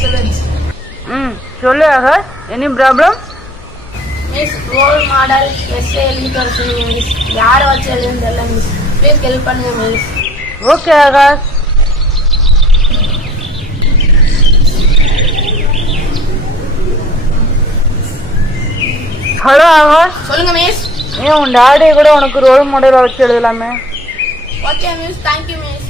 students. சொல்லு Akash, any problem? Miss, role model essay எழுதிட்டு வர சொல்லுங்க மிஸ். யாரை வச்சு எழுதுன்னு தெரியல மிஸ். ப்ளீஸ் ஹெல்ப் பண்ணுங்க miss. Okay Akash. Hello Akash. சொல்லுங்க மிஸ். ஏன் உன் டாடியை கூட உனக்கு ரோல் மாடலாக வச்சு எழுதலாமே? Okay miss, thank you miss.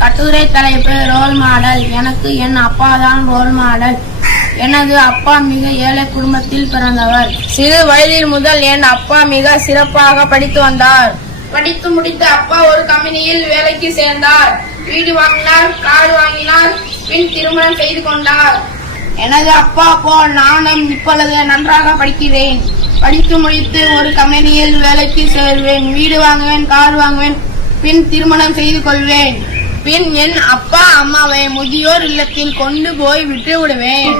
கட்டுரை தலைப்பு ரோல் மாடல். எனக்கு என் அப்பா தான் ரோல் மாடல். எனது அப்பா மிக ஏழை குடும்பத்தில் பிறந்தவர். சிறு வயதில் முதல் என் அப்பா மிக சிறப்பாக படித்து வந்தார். படித்து முடித்த அப்பா ஒரு கம்பெனியில் வேலைக்கு சேர்ந்தார். வீடு வாங்கினார், கார் வாங்கினார், பின் திருமணம் செய்து கொண்டார். எனது அப்பா போல் நானும் இப்பொழுது நன்றாக படிக்கிறேன். படித்து முடித்து ஒரு கம்பெனியில் வேலைக்கு சேர்வேன், வீடு வாங்குவேன், கார் வாங்குவேன், பின் திருமணம் செய்து கொள்வேன். பின் என் அப்பா அம்மாவை முதியோர் இல்லத்தில் கொண்டு போய் விட்டு விடுவேன்.